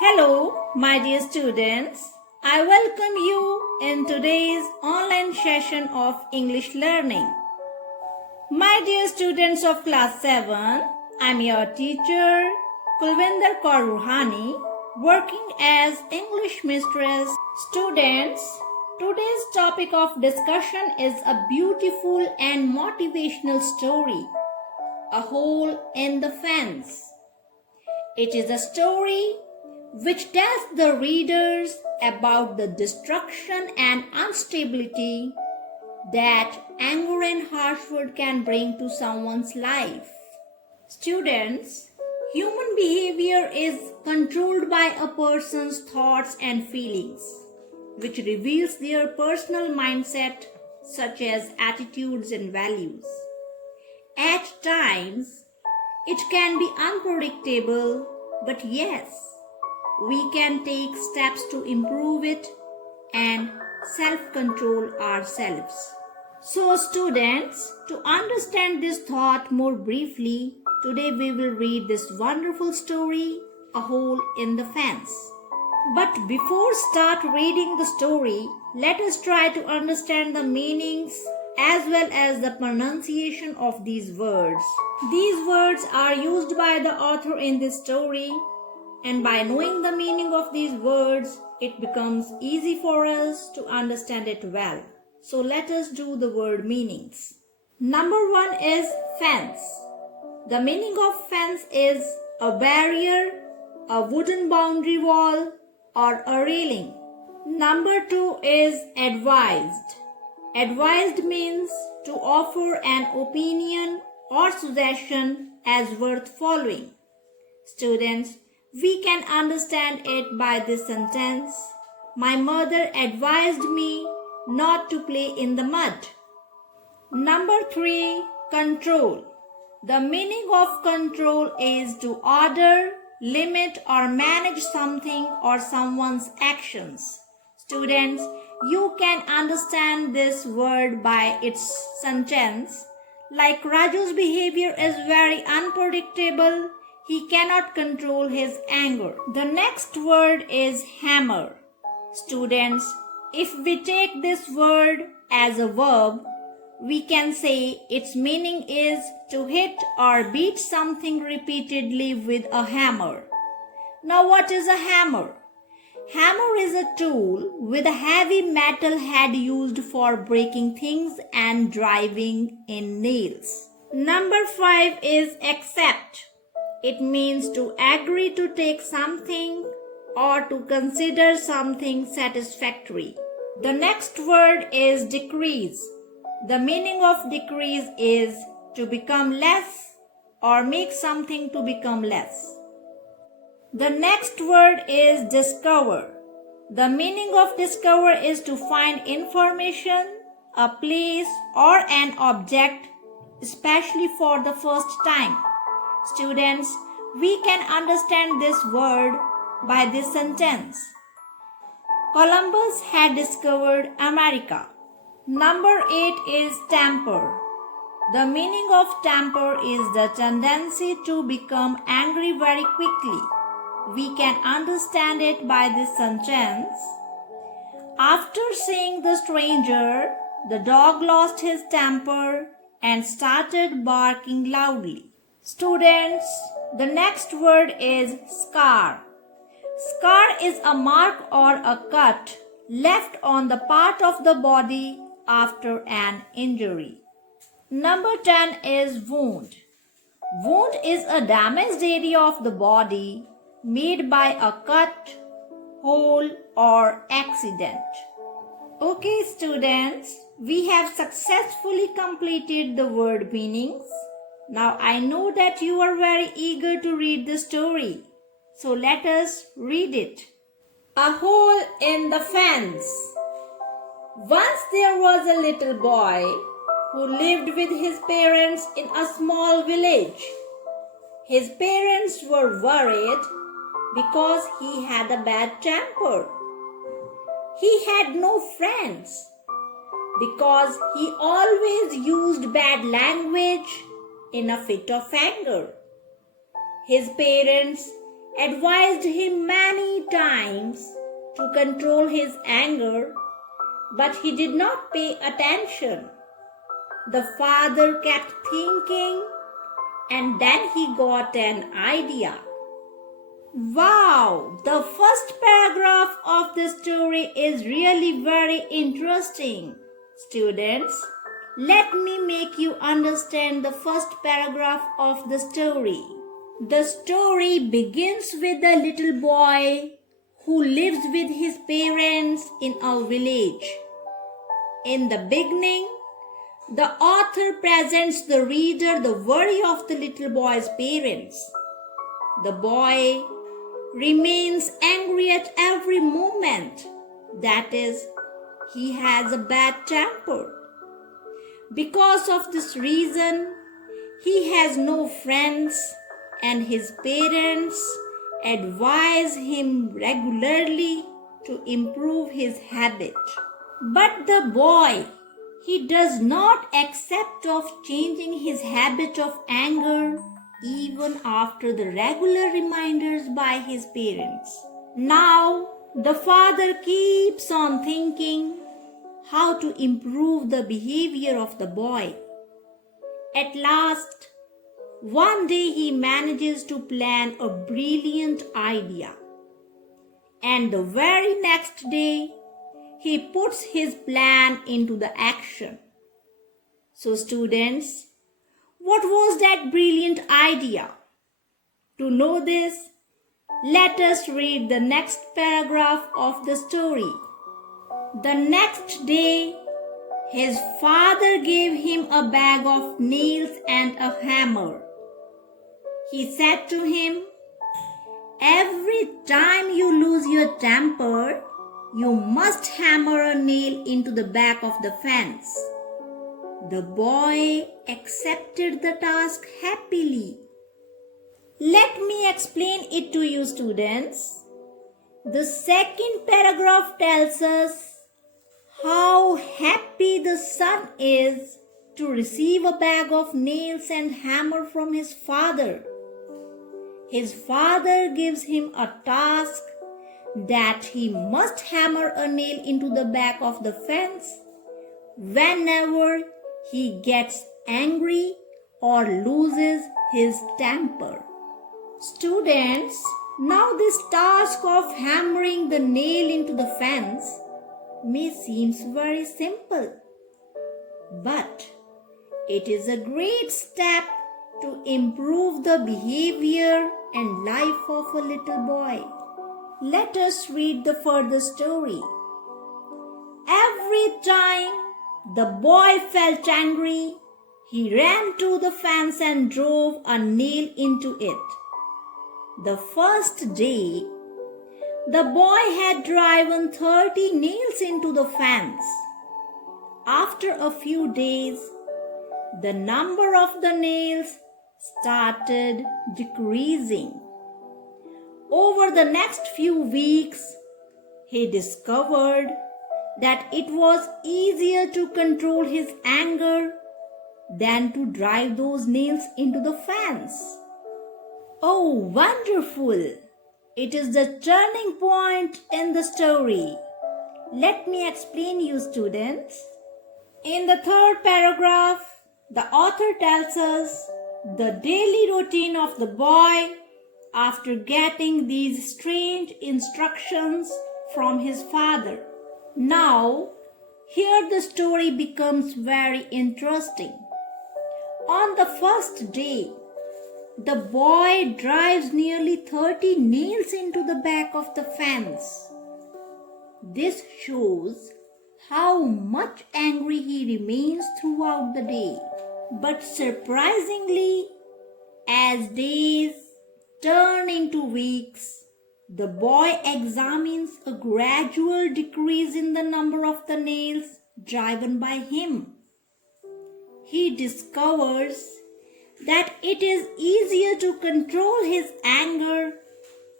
Hello, my dear students. I welcome you in today's online session of English learning. My dear students of class 7, I'm your teacher, Kulvinder Kaur Roohani, working as English mistress. Students, today's topic of discussion is a beautiful and motivational story, A Hole in the Fence. It is a story which tells the readers about the destruction and instability that anger and harsh word can bring to someone's life. Students, human behavior is controlled by a person's thoughts and feelings, which reveals their personal mindset such as attitudes and values. At times, it can be unpredictable, but yes, we can take steps to improve it and self-control ourselves. So students, to understand this thought more briefly, today we will read this wonderful story, A Hole in the Fence. But before start reading the story, let us try to understand the meanings as well as the pronunciation of these words. These words are used by the author in this story, and by knowing the meaning of these words, it becomes easy for us to understand it well. So let us do the word meanings. Number 1 is fence. The meaning of fence is a barrier, a wooden boundary wall, or a railing. Number 2 is advised. Advised means to offer an opinion or suggestion as worth following. Students, we can understand it by this sentence. My mother advised me not to play in the mud. Number 3, control. The meaning of control is to order, limit or manage something or someone's actions. Students, you can understand this word by its sentence. Like Raju's behavior is very unpredictable, he cannot control his anger. The next word is hammer. Students, if we take this word as a verb, we can say its meaning is to hit or beat something repeatedly with a hammer. Now what is a hammer? Hammer is a tool with a heavy metal head used for breaking things and driving in nails. Number 5 is accept. It means to agree to take something or to consider something satisfactory. The next word is decrease. The meaning of decrease is to become less or make something to become less. The next word is discover. The meaning of discover is to find information, a place or an object, especially for the first time. Students, we can understand this word by this sentence. Columbus had discovered America. Number 8 is temper. The meaning of temper is the tendency to become angry very quickly. We can understand it by this sentence. After seeing the stranger, the dog lost his temper and started barking loudly. Students, the next word is scar. Scar is a mark or a cut left on the part of the body after an injury. Number 10 is wound. Wound is a damaged area of the body made by a cut, hole or accident. Okay students, we have successfully completed the word meanings. Now I know that you are very eager to read the story. So let us read it. A Hole in the Fence. Once there was a little boy who lived with his parents in a small village. His parents were worried because he had a bad temper. He had no friends because he always used bad language in a fit of anger. His parents advised him many times to control his anger, but he did not pay attention. The father kept thinking, and then he got an idea. Wow, the first paragraph of the story is really very interesting. Students, let me make you understand the first paragraph of the story. The story begins with a little boy who lives with his parents in a village. In the beginning, the author presents the reader the worry of the little boy's parents. The boy remains angry at every moment. That is, he has a bad temper. Because of this reason, he has no friends, and his parents advise him regularly to improve his habit. But the boy, he does not accept of changing his habit of anger even after the regular reminders by his parents. Now, the father keeps on thinking how to improve the behavior of the boy. At last, one day he manages to plan a brilliant idea. And the very next day, he puts his plan into the action. So students, what was that brilliant idea? To know this, let us read the next paragraph of the story. The next day, his father gave him a bag of nails and a hammer. He said to him, "Every time you lose your temper, you must hammer a nail into the back of the fence." The boy accepted the task happily. Let me explain it to you, students. The second paragraph tells us how happy the son is to receive a bag of nails and hammer from his father. His father gives him a task that he must hammer a nail into the back of the fence whenever he gets angry or loses his temper. Students, now this task of hammering the nail into the fence may seem very simple, but it is a great step to improve the behavior and life of a little boy. Let us read the further story. Every time the boy felt angry, he ran to the fence and drove a nail into it. The first day, the boy had driven 30 nails into the fence. After a few days, the number of the nails started decreasing. Over the next few weeks, he discovered that it was easier to control his anger than to drive those nails into the fence. Oh, wonderful! It is the turning point in the story. Let me explain you, students. In the third paragraph, the author tells us the daily routine of the boy after getting these strange instructions from his father. Now, here the story becomes very interesting. On the first day, the boy drives nearly 30 nails into the back of the fence. This shows how much angry he remains throughout the day. But surprisingly, as days turn into weeks, the boy examines a gradual decrease in the number of the nails driven by him. He discovers that it is easier to control his anger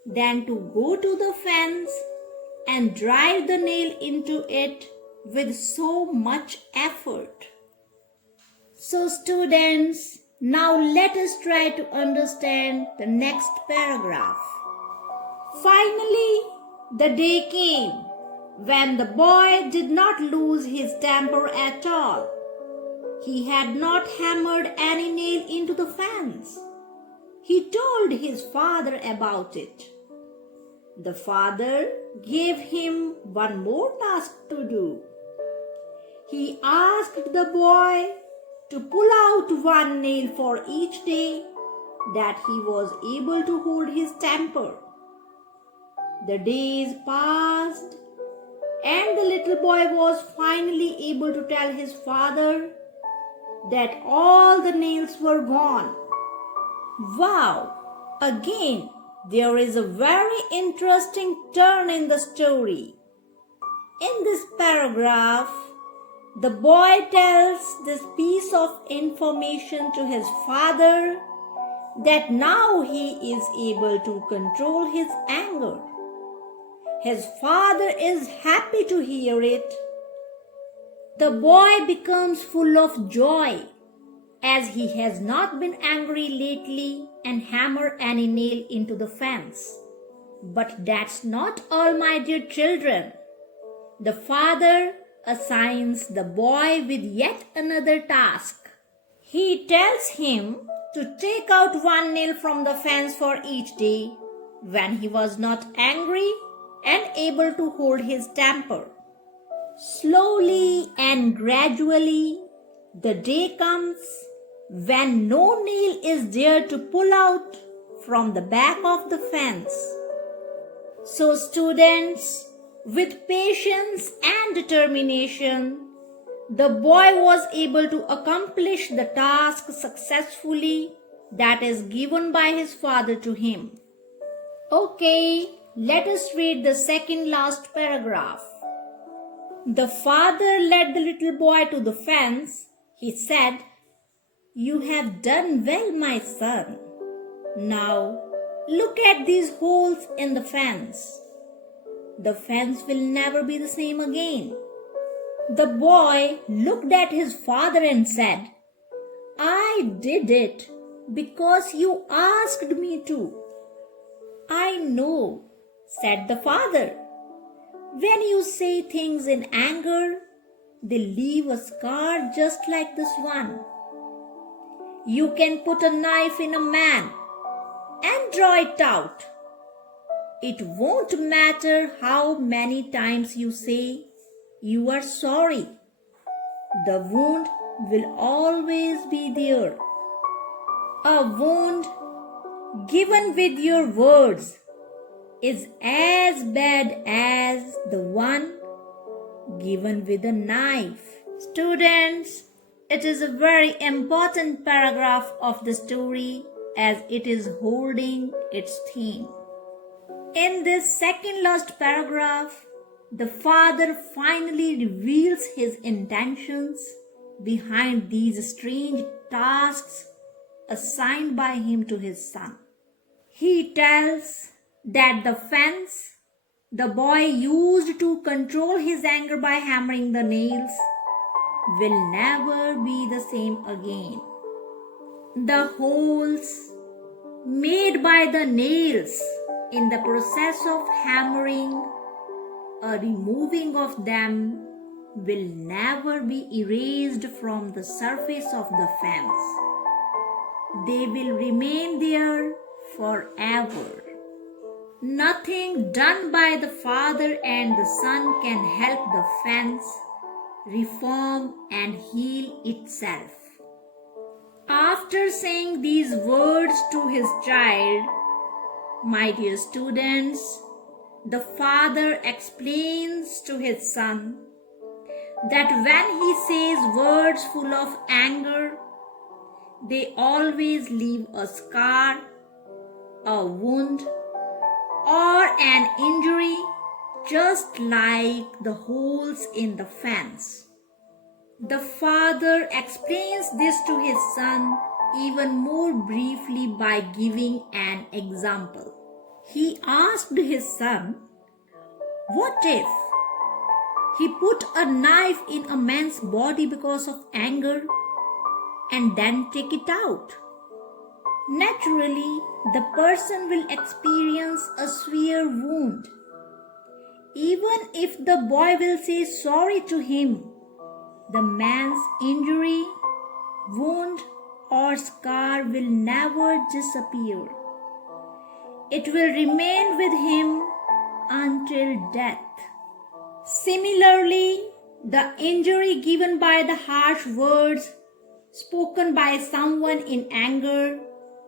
than to go to the fence and drive the nail into it with so much effort. So students, now let us try to understand the next paragraph. Finally, the day came when the boy did not lose his temper at all. He had not hammered any nail into the fence. He told his father about it. The father gave him one more task to do. He asked the boy to pull out one nail for each day that he was able to hold his temper. The days passed, and the little boy was finally able to tell his father that all the nails were gone. Wow! Again, there is a very interesting turn in the story. In this paragraph, the boy tells this piece of information to his father that now he is able to control his anger. His father is happy to hear it. The boy becomes full of joy as he has not been angry lately and hammered any nail into the fence. But that's not all, my dear children. The father assigns the boy with yet another task. He tells him to take out one nail from the fence for each day when he was not angry and able to hold his temper. Slowly and gradually, the day comes when no nail is there to pull out from the back of the fence. So students, with patience and determination, the boy was able to accomplish the task successfully that is given by his father to him. Okay, let us read the second last paragraph. The father led the little boy to the fence. He said, "You have done well, my son. Now, look at these holes in the fence. The fence will never be the same again." The boy looked at his father and said, "I did it because you asked me to." "I know," said the father. "When you say things in anger, they leave a scar just like this one. You can put a knife in a man and draw it out. It won't matter how many times you say you are sorry. The wound will always be there. A wound given with your words is as bad as the one given with a knife." Students, it is a very important paragraph of the story as it is holding its theme. In this second last paragraph, the father finally reveals his intentions behind these strange tasks assigned by him to his son. He tells that the fence the boy used to control his anger by hammering the nails will never be the same again. The holes made by the nails in the process of hammering or removing of them will never be erased from the surface of the fence. They will remain there forever. Nothing done by the father and the son can help the fence reform and heal itself. After saying these words to his child, my dear students, the father explains to his son that when he says words full of anger, they always leave a scar, a wound, or an injury, just like the holes in the fence. The father explains this to his son even more briefly by giving an example. He asked his son, "What if he put a knife in a man's body because of anger and then take it out? Naturally, the person will experience a severe wound. Even if the boy will say sorry to him, the man's injury, wound, or scar will never disappear. It will remain with him until death. Similarly, the injury given by the harsh words spoken by someone in anger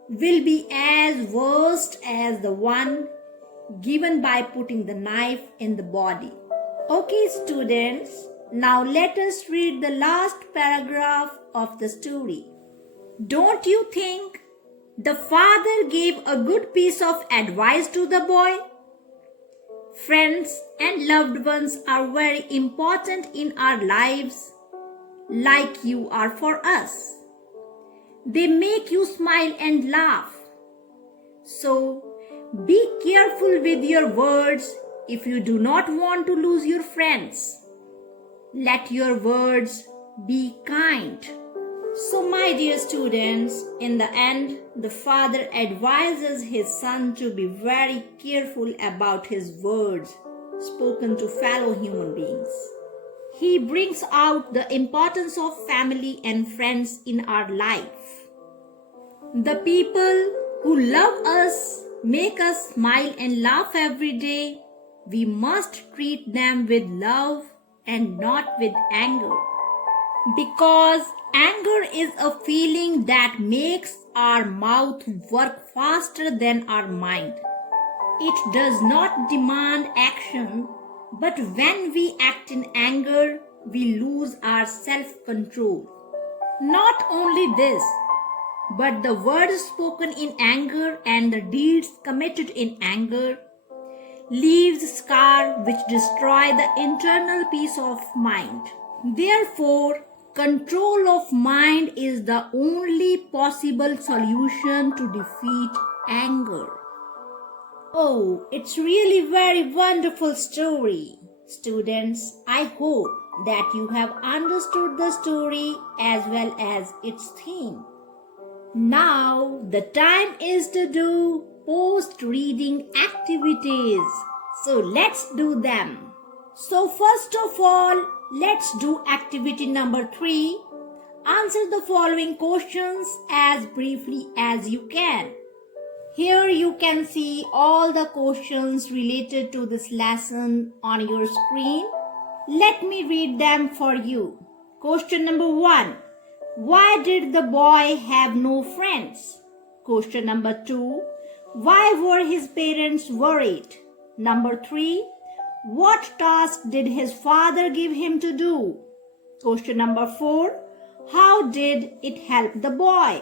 will be as worst as the one given by putting the knife in the body. Okay, students, now let us read the last paragraph of the story. Don't you think the father gave a good piece of advice to the boy? Friends and loved ones are very important in our lives, like you are for us. They make you smile and laugh. So, be careful with your words if you do not want to lose your friends. Let your words be kind. So, my dear students, in the end, the father advises his son to be very careful about his words spoken to fellow human beings. He brings out the importance of family and friends in our life. The people who love us, make us smile and laugh every day, we must treat them with love and not with anger. Because anger is a feeling that makes our mouth work faster than our mind. It does not demand action, but when we act in anger, we lose our self-control. Not only this, but the words spoken in anger and the deeds committed in anger leaves scar which destroy the internal peace of mind. Therefore, control of mind is the only possible solution to defeat anger. Oh, it's really very wonderful story. Students, I hope that you have understood the story as well as its theme. Now, the time is to do post-reading activities. So, let's do them. So, first of all, let's do activity number 3. Answer the following questions as briefly as you can. Here you can see all the questions related to this lesson on your screen. Let me read them for you. Question number 1. Why did the boy have no friends? Question number 2. Why were his parents worried? Number 3. What task did his father give him to do? Question number 4. How did it help the boy?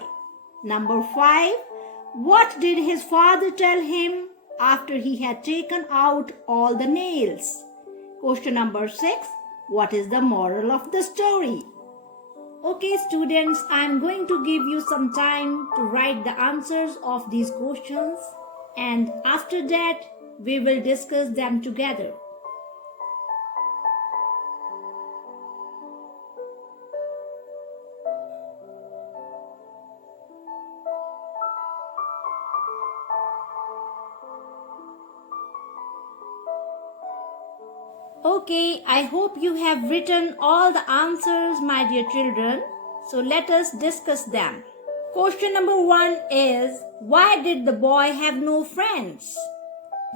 Number 5. What did his father tell him after he had taken out all the nails? Question number 6. What is the moral of the story? Okay, students, I am going to give you some time to write the answers of these questions, and after that, we will discuss them together. Okay, I hope you have written all the answers, my dear children. So let us discuss them. Question number 1 is, why did the boy have no friends?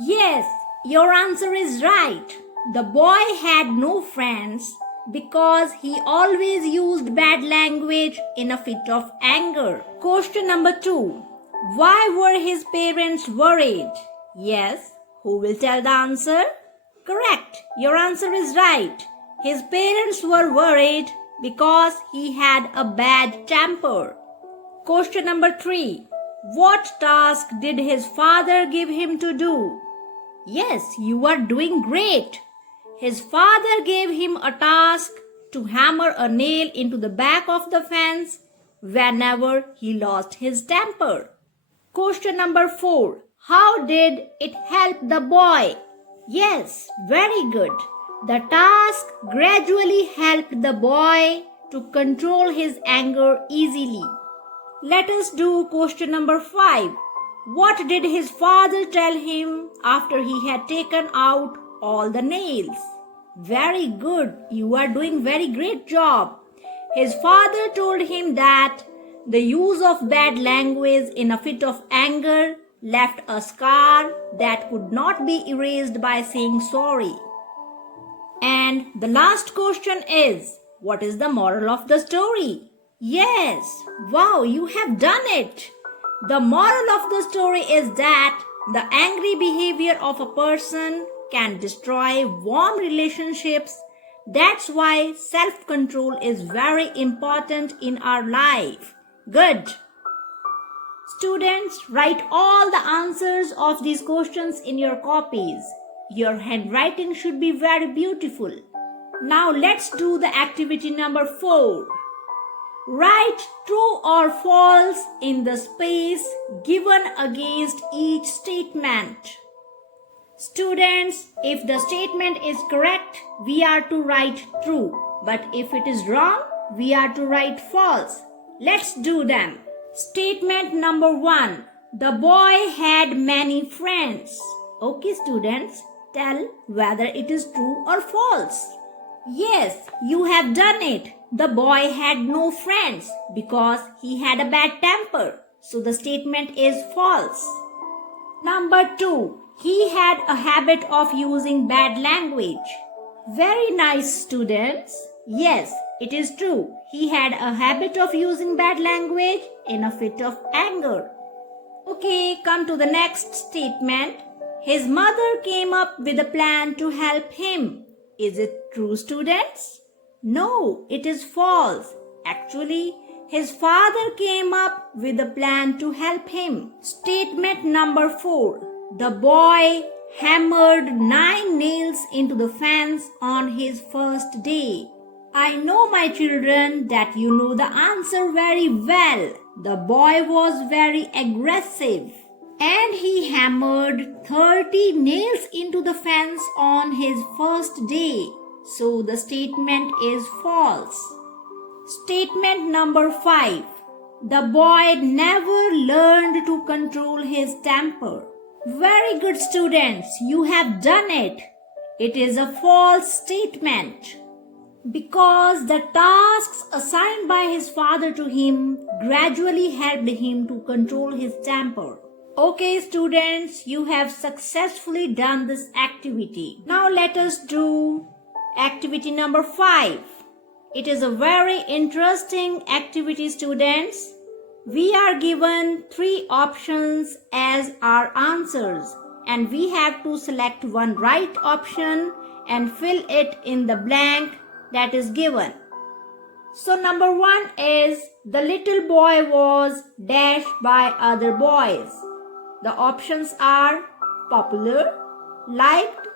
Yes, your answer is right. The boy had no friends because he always used bad language in a fit of anger. Question number 2, why were his parents worried? Yes, who will tell the answer? Correct. Your answer is right. His parents were worried because he had a bad temper. Question number 3. What task did his father give him to do? Yes, you are doing great. His father gave him a task to hammer a nail into the back of the fence whenever he lost his temper. Question number 4. How did it help the boy? Yes, very good. The task gradually helped the boy to control his anger easily. Let us do question number 5. What did his father tell him after he had taken out all the nails? Very good. You are doing very great job. His father told him that the use of bad language in a fit of anger left a scar that could not be erased by saying sorry. And the last question is, what is the moral of the story? Yes, wow, you have done it. The moral of the story is that the angry behavior of a person can destroy warm relationships. That's why self-control is very important in our life. Good. Students, write all the answers of these questions in your copies. Your handwriting should be very beautiful. Now let's do the activity number 4. Write true or false in the space given against each statement. Students, if the statement is correct, we are to write true. But if it is wrong, we are to write false. Let's do them. Statement number 1. The boy had many friends. Okay, students, tell whether it is true or false. Yes, you have done it. The boy had no friends because he had a bad temper. So the statement is false. Number 2. He had a habit of using bad language. Very nice, students. Yes, it is true. He had a habit of using bad language in a fit of anger. Okay, come to the next statement. His mother came up with a plan to help him. Is it true, students? No, it is false. Actually, his father came up with a plan to help him. Statement number 4. The boy hammered 9 nails into the fence on his first day. I know, my children, that you know the answer very well. The boy was very aggressive and he hammered 30 nails into the fence on his first day. So the statement is false. Statement number 5. The boy never learned to control his temper. Very good, students. You have done it. It is a false statement because the tasks assigned by his father to him gradually helped him to control his temper. Okay, students, you have successfully done this activity. Now let us do activity number 5. It is a very interesting activity, students. We are given 3 options as our answers and we have to select one right option and fill it in the blank that is given. So number 1 is the little boy was dashed by other boys. The options are popular, liked,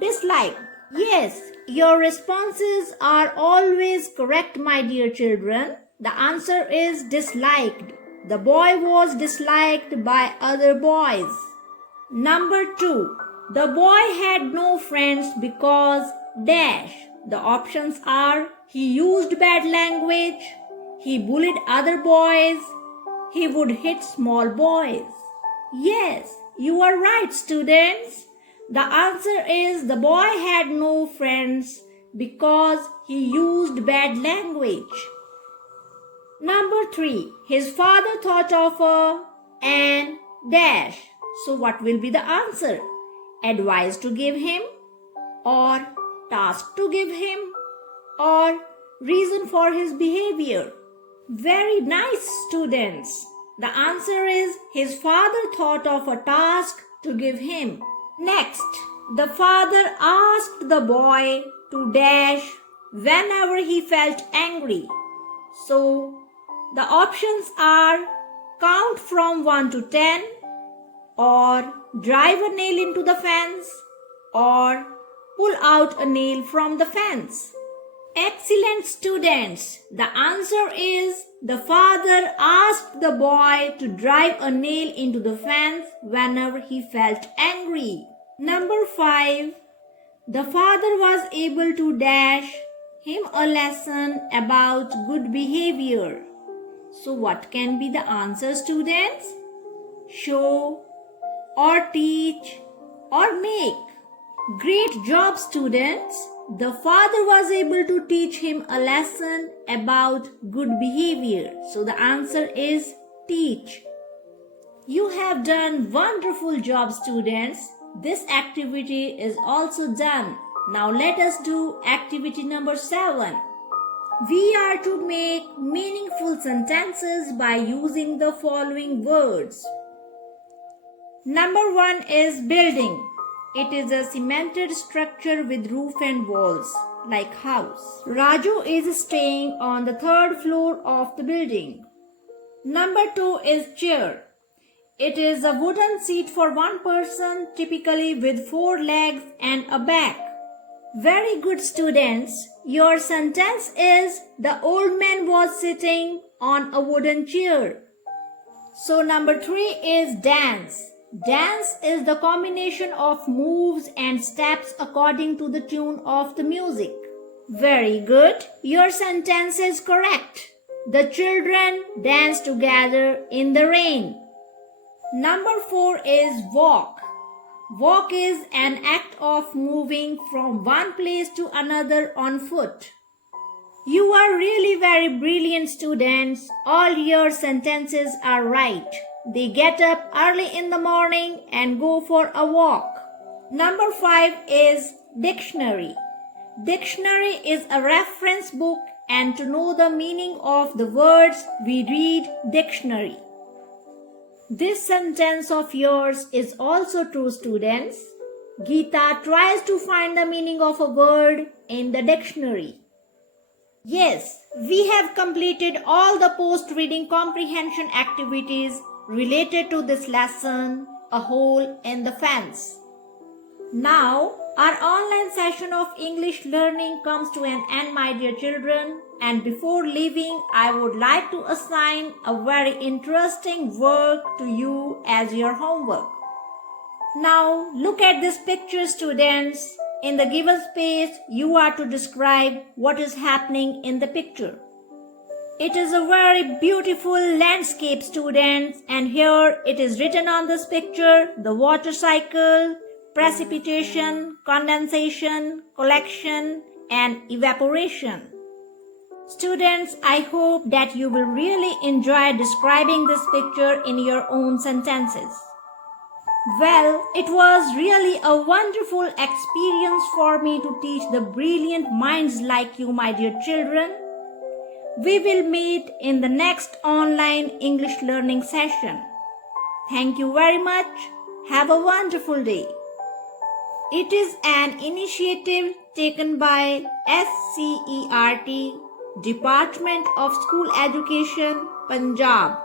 disliked. Yes, your responses are always correct, my dear children. The answer is disliked. The boy was disliked by other boys. Number 2. The boy had no friends because dash. The options are he used bad language, he bullied other boys, he would hit small boys. Yes, you are right, students. The answer is the boy had no friends because he used bad language. Number 3. His father thought of an dash. So what will be the answer? Advice to give him, or task to give him, or reason for his behavior? Very nice, students. The answer is his father thought of a task to give him. Next, the father asked the boy to dash whenever he felt angry. So, the options are count from 1 to 10, or drive a nail into the fence, or pull out a nail from the fence. Excellent, students. The answer is the father asked the boy to drive a nail into the fence whenever he felt angry. Number 5. The father was able to dash him a lesson about good behavior. So what can be the answer, students? show, or teach, or make. Great job, students! The father was able to teach him a lesson about good behavior. So the answer is teach. You have done wonderful job, students. This activity is also done. Now let us do activity number 7. We are to make meaningful sentences by using the following words. Number 1 is building. It is a cemented structure with roof and walls, like house. Raju is staying on the 3rd floor of the building. Number 2 is chair. It is a wooden seat for one person, typically with 4 legs and a back. Very good, students. Your sentence is, the old man was sitting on a wooden chair. So number 3 is dance. Dance is the combination of moves and steps according to the tune of the music. Very good. Your sentence is correct. The children dance together in the rain. Number 4 is walk. Walk is an act of moving from one place to another on foot. You are really very brilliant, students. All your sentences are right. They get up early in the morning and go for a walk. Number 5 is dictionary. Dictionary is a reference book, and to know the meaning of the words, we read dictionary. This sentence of yours is also true, students. Geeta tries to find the meaning of a word in the dictionary. Yes, we have completed all the post-reading comprehension activities related to this lesson, A Hole in the Fence. Now, our online session of English learning comes to an end, my dear children. And before leaving, I would like to assign a very interesting work to you as your homework. Now, look at this picture, students. In the given space, you are to describe what is happening in the picture. It is a very beautiful landscape, students, and here it is written on this picture, the water cycle, precipitation, condensation, collection, and evaporation. Students, I hope that you will really enjoy describing this picture in your own sentences. Well, it was really a wonderful experience for me to teach the brilliant minds like you, my dear children. We will meet in the next online English learning session. Thank you very much. Have a wonderful day. It is an initiative taken by SCERT, Department of School Education, Punjab.